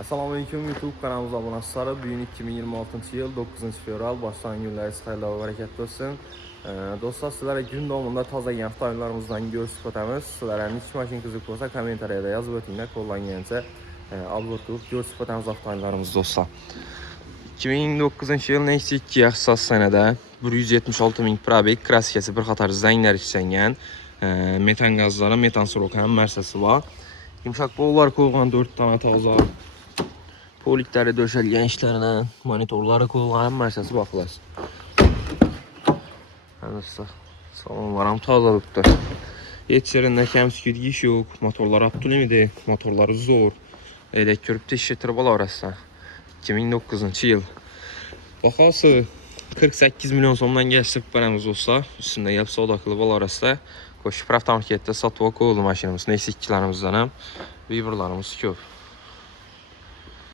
Assalamualaikum YouTube kanalımıza abone olsanız, bugün 2026 yıl 9 fevral başlayan günləriniz xeyirli və bərəkətli olsun. Dostlar, sizlərə gün davamında taze yeni avtomobillərimizdən görüşüb ötəmiz. Sizlərə neçə maşın qızıq olsa kommentariyada yazıb ötünlər, kollan yenicə abur qılıb görüşüb ötəmiz avtomobillərimiz dostlar. 2009 yıl Nexi 2 ixtisas sənədə 176.000 probek, krasikası bir qatar zənglər işlənən, metan qazları, metan sorokanın mərsəsi var. Yumuşaq bollar qoyulğan 4 tane taza. Polikləri döşəlgən işlərinə, monitorları qoyulğan mərsəsi baxılasın. Salonlarım tazalıqdır. Heç yerində kəmskirgi iş yox, motorlar Abdülimidir, motorları zor. Elektrikli işletirbalar arası. 2009 yıl. Baxası 48 milyon somdan geçtik bənəmiz olsa, üstündə gəlib sodakılı bal arası. Koşup avtomarketdə satıva qoyuldu maşinimiz. Neyse 2'lerimizdən həm, Viberlarımız köp.